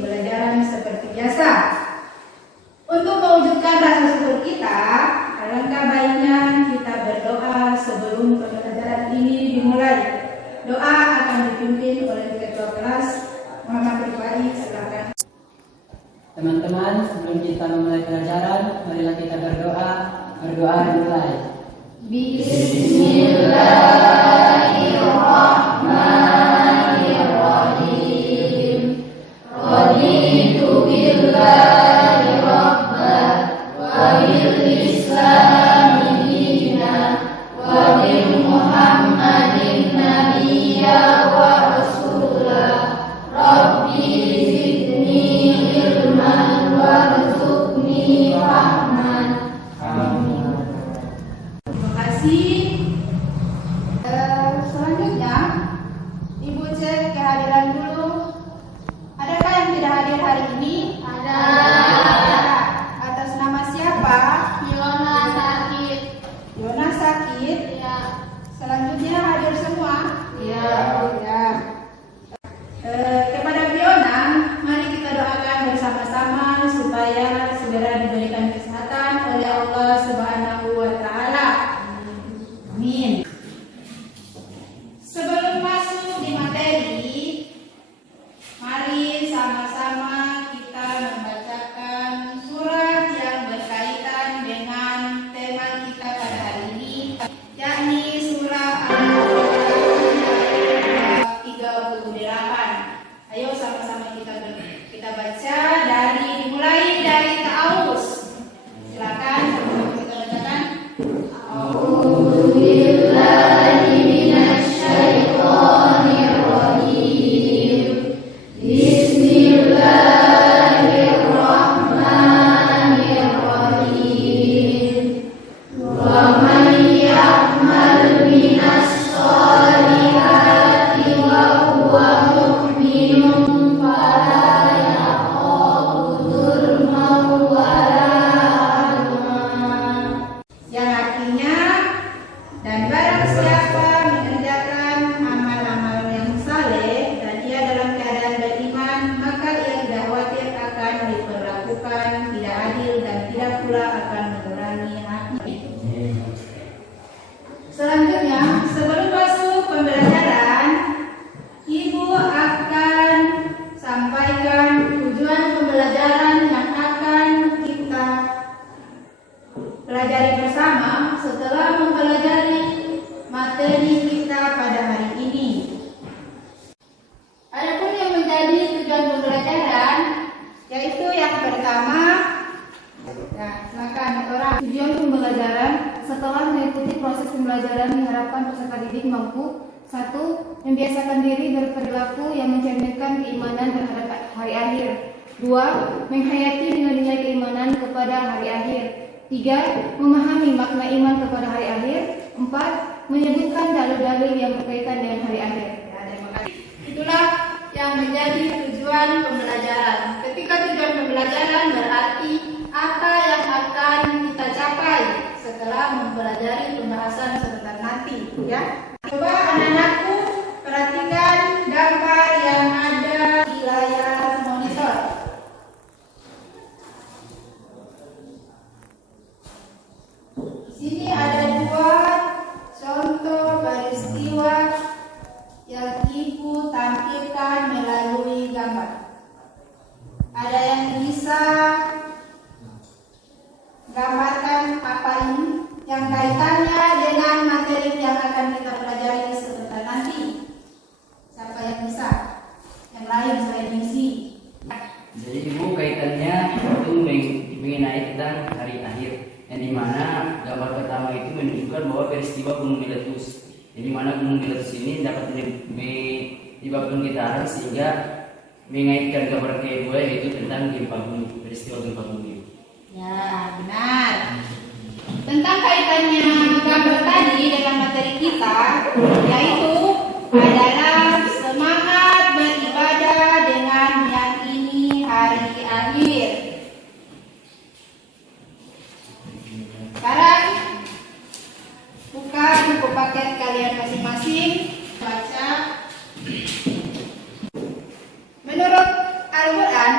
pembelajaran seperti biasa. Untuk mewujudkan rasa syukur kita, alangkah baiknya kita berdoa sebelum pembelajaran ini dimulai. Doa akan dipimpin oleh ketua kelas Muhammad Rifai. Silakan. Teman-teman, sebelum kita memulai pelajaran, marilah kita berdoa. Berdoa dimulai. Bismillahirrahmanirrahim. Raditu billahi rabban wa bil islami dinan wa bi Muhammadin nabiyya wa rasula. Rabbi zidni ilman warzuqni rahman. Amin. Terima kasih. Selanjutnya, Ibu cek kehadiran dulu. Adakah yang tidak hadir hari ini? Ada. Atas nama siapa? Yona sakit. Yona sakit. Ya. Selanjutnya hadir semua? Ya. Ya. Kepada Fiona, mari kita doakan bersama-sama supaya segera diberikan kesehatan oleh Allah Subhanahu wa taala. Amin. Sebelum masuk di materi, mari sama-sama kita membacakan surat yang berkaitan dengan tema kita pada hari ini, yakni surah Al-Baqarah 38. Ayo sama-sama kita baca dimulai dari ta'awuz. Silakan sama-sama kita bacakan. A'udzu billahi minasy syaithanir rajim. Bismillahirrahmanirrahim. Wa man ya'mal minas shalihati wa huwa mu'minun fala yakhafu dzulman wala adwan. Yang artinya, dan barang siapa mengerjakan amal-amal yang saleh dan ia dalam keadaan beriman, maka ia tidak khawatir akan diperlakukan tidak adil dan tidak pula akan mengurangi haknya. Selanjutnya, sebelum masuk pembelajaran, Ibu akan sampaikan tujuan pembelajaran yang akan kita pelajari bersama setelah mempelajari materi kita pada hari ini. Adapun yang menjadi tujuan pembelajaran, yaitu yang pertama, silakan orang. Tujuan pembelajaran setelah mengikuti proses pembelajaran diharapkan peserta didik mampu 1. Membiasakan diri berperilaku yang mencerminkan keimanan terhadap hari akhir. 2. Menghayati nilai-nilai keimanan kepada hari akhir. 3. Memahami makna iman kepada hari akhir. 4. Menyebutkan dalil-dalil yang berkaitan dengan hari akhir. Terima kasih. Itulah yang menjadi tujuan pembelajaran. Ketika tujuan pembelajaran berarti apa yang akan kita capai setelah mempelajari pembahasan sebentar nanti, ya. Coba anak-anakku perhatikan gambar yang ada di layar monitor. Di sini ada 2 contoh peristiwa yang Ibu tampilkan melalui gambar. Ada yang bisa gambarkan apa ini yang kaitannya dengan materi yang akan kita pelajari sebentar nanti. Siapa yang bisa? Yang lain selain misi. Jadi Ibu kaitannya itu mengenai tentang hari akhir, yang dimana gambar pertama itu menunjukkan bahwa peristiwa gunung meletus, yang dimana gunung meletus ini dapat menyebabkan getaran sehingga mengaitkan gambar kedua yaitu tentang gempa bumi, peristiwa gempa bumi. Ya, benar. Tentang kaitannya gambar tadi dengan materi kita, yaitu adalah semangat beribadah dengan meyakini hari akhir. Sekarang buka buku paket kalian masing-masing, baca. Menurut Al-Quran,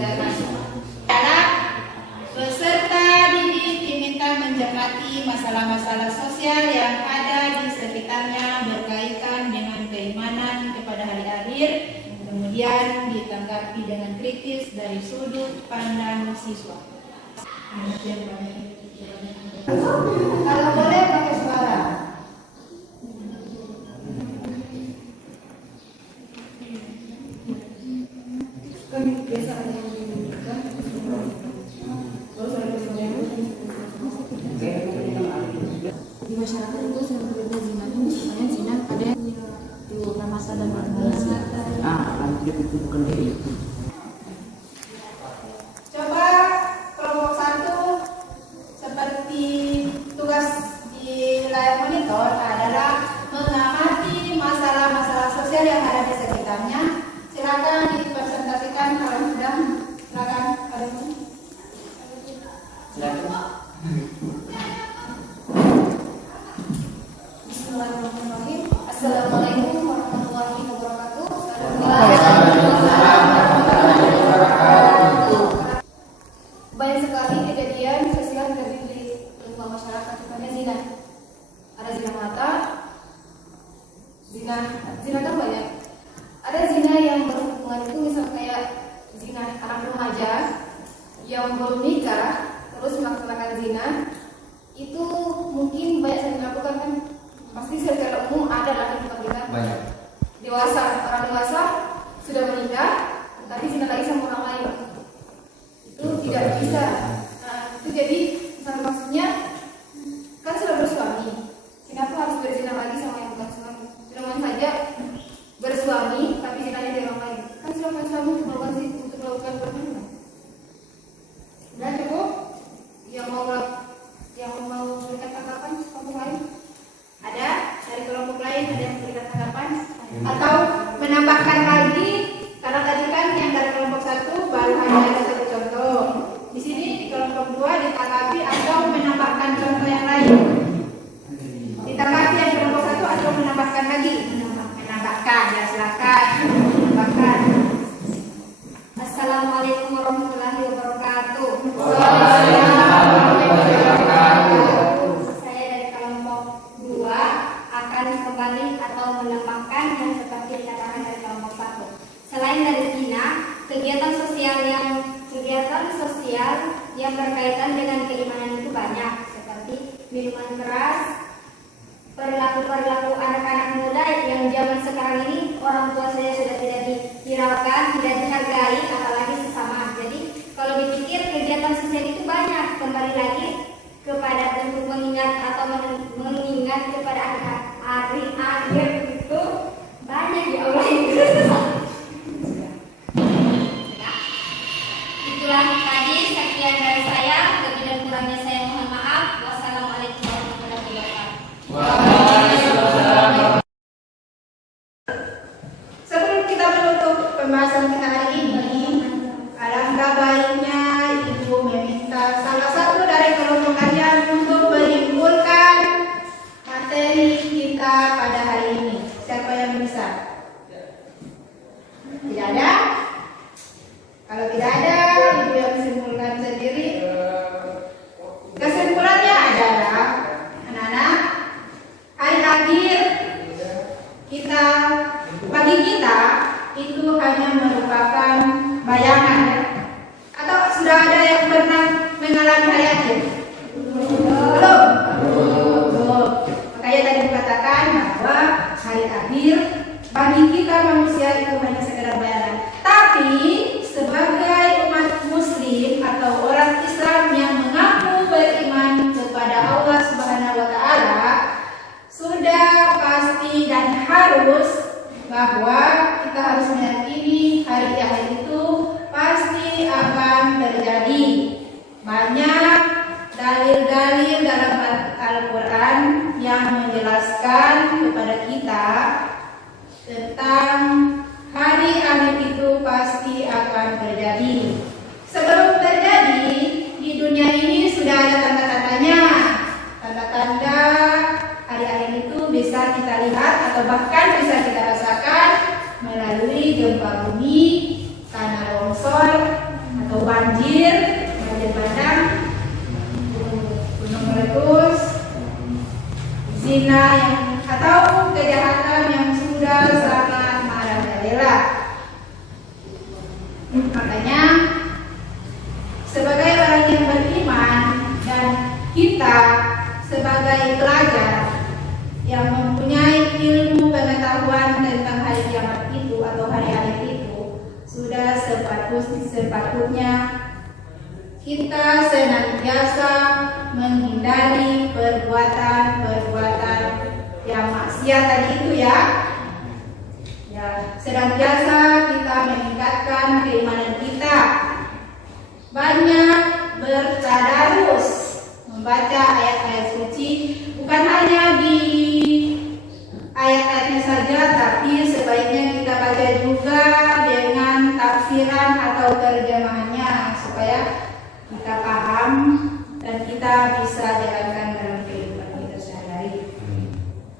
negara. Anak peserta didik diminta mencermati masalah-masalah sosial yang ada di sekitarnya berkaitan dengan keimanan kepada hari akhir, kemudian ditanggapi dengan kritis dari sudut pandang siswa. Kalau boleh pakai suara. Kan biasa ada yang kan. Di masyarakat itu sering terjadi zina. Misalnya zina ada yang di Ramasa dan Ramasa. Itu bukan kayak itu. Coba kelompok 1 seperti tugas di layar monitor adalah mengamati masalah-masalah sosial yang ada di sekitarnya. Silakan dipresentasikan kalau sudah. Silakan. Bismillahirrahmanirrahim. Assalamualaikum warahmatullahi wabarakatuh. Banyak sekali kejadian sosial yang terjadi di lingkungan masyarakat, misalnya zina. Ada zina mata, zina kan banyak. Ada zina yang berhubungan itu misal kayak zina anak remaja yang belum nikah terus melaksanakan zina. Itu mungkin banyak yang dilakukan kan, pasti secara umum ada lah di tempat kita. Banyak. Orang dewasa sudah menikah tapi zina lagi sama orang lain. Itu tidak bisa. Nah, itu jadi maksudnya kan sudah bersuami, kenapa harus berzina lagi sama yang bukan suami? Cuma saja bersuami tapi zinanya di orang lain. Kan sudah punya suami untuk melakukan perbuatan. Udah cukup? Yang mau berikan tanggapan kelompok lain? Ada dari kelompok lain ada yang memberikan tanggapan atau menambahkan lagi, karena tadi kan yang dari kelompok 1 baru hanya ada satu contoh. Di sini di kelompok 2 ditanggapi atau menambahkan contoh yang lain. Ditanggapi yang kelompok 1 atau menambahkan lagi? Menambahkan, ya silakan. Menambahkan. Assalamualaikum warahmatullahi wabarakatuh. Saya dari kelompok 2 akan kembali atau menambahkan yang seperti dikatakan dari kelompok 1. Selain dari zina, kegiatan sosial yang berkaitan dengan keimanan itu banyak, seperti minuman keras, perilaku anak-anak muda yang zaman sekarang ini orang tua saya sudah tidak dihiraukan, tidak dihargai, apalagi sesama. Jadi kalau dipikir kegiatan sosial itu banyak, kembali lagi kepada untuk mengingat atau mengingat kepada hari akhir itu banyak ya Allah. Itulah tadi sekian dari saya, lebih dan kurangnya saya mohon maaf. Wassalamualaikum warahmatullahi wabarakatuh. Sebelum kita menutup pembahasan kita hari ini, alangkah baiknya Ibu meminta salah satu dari kelompok kalian untuk menyimpulkan materi kita pada hari ini. Siapa yang bisa? Tidak ada? Kalau tidak ada, Ibu yang menyimpulkan sendiri. Kesimpulannya adalah, anak-anak, hari akhir kita, bagi kita itu hanya merupakan bayangan. Atau sudah ada yang pernah mengalami hari akhir? Belum? Belum. Makanya tadi dikatakan bahwa hari akhir bagi kita manusia itu hanya sekedar bayangan. Tapi sebagai umat muslim atau orang Islam yang mengaku beriman kepada Allah Subhanahu wa taala, sudah pasti dan harus bahwa kita harus meyakini hari akhir itu pasti akan terjadi. Banyak dalil-dalil dalam Al-Quran yang menjelaskan kepada kita tentang hari akhir itu pasti akan terjadi. Sebelum terjadi, di dunia ini sudah ada tanda-tandanya. Tanda-tanda hari akhir itu bisa kita lihat atau bahkan bisa kita rasakan melalui gempa bumi, tanah longsor, zina atau kejahatan yang sudah sangat merajalela. Makanya sebagai orang yang beriman dan kita sebagai pelajar yang mempunyai ilmu pengetahuan tentang hari kiamat itu atau hari akhir itu, sudah sepatutnya kita senantiasa menghindari perbuatan-perbuatan yang maksiat tadi itu ya. Senantiasa kita meningkatkan keimanan kita, banyak bertadarus, membaca ayat-ayat suci, bukan hanya di ayat-ayatnya saja, tapi sebaiknya kita baca juga dengan tafsiran atau terjemahannya supaya kita paham dan kita bisa jalankan dalam kehidupan kita sehari-hari.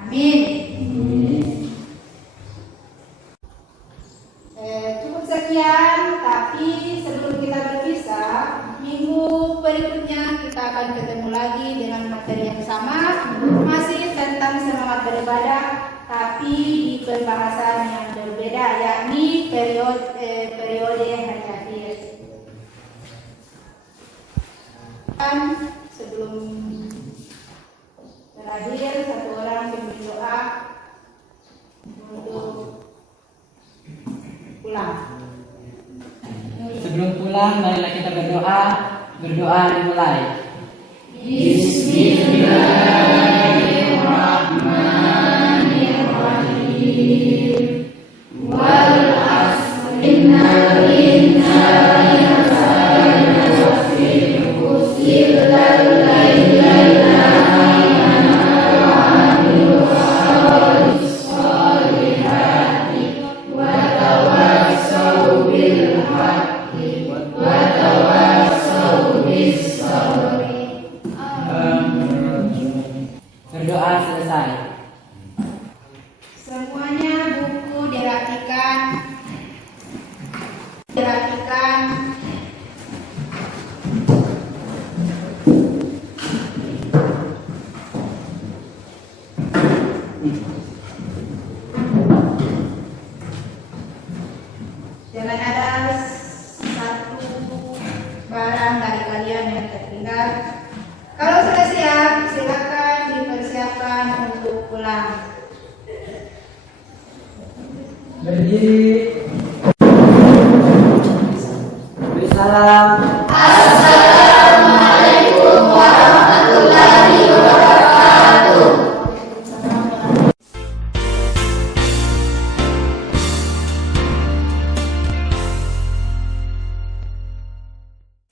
Amin. Cukup sekian, tapi sebelum kita berpisah, minggu berikutnya kita akan ketemu lagi dengan materi yang sama, masih tentang semangat beribadah, tapi di pembahasan yang berbeda, yakni periode hari akhir. Dan sebelum berakhir, satu orang pimpin doa untuk pulang. Sebelum pulang, marilah kita berdoa. Berdoa dimulai. Bismillahirrahmanirrahim. Wal asri innal insana lafi khusr illa alladziina aamanu wa 'amilus shalihati wa tawassaw bil haqqi wa tawassaw bis sabri. Berdoa selesai. Semuanya buku dirapikan. Jangan ada satu barang dari kalian yang tertinggal. Kalau sudah siap, silakan dipersiapkan untuk pulang. Berdiri. Salam.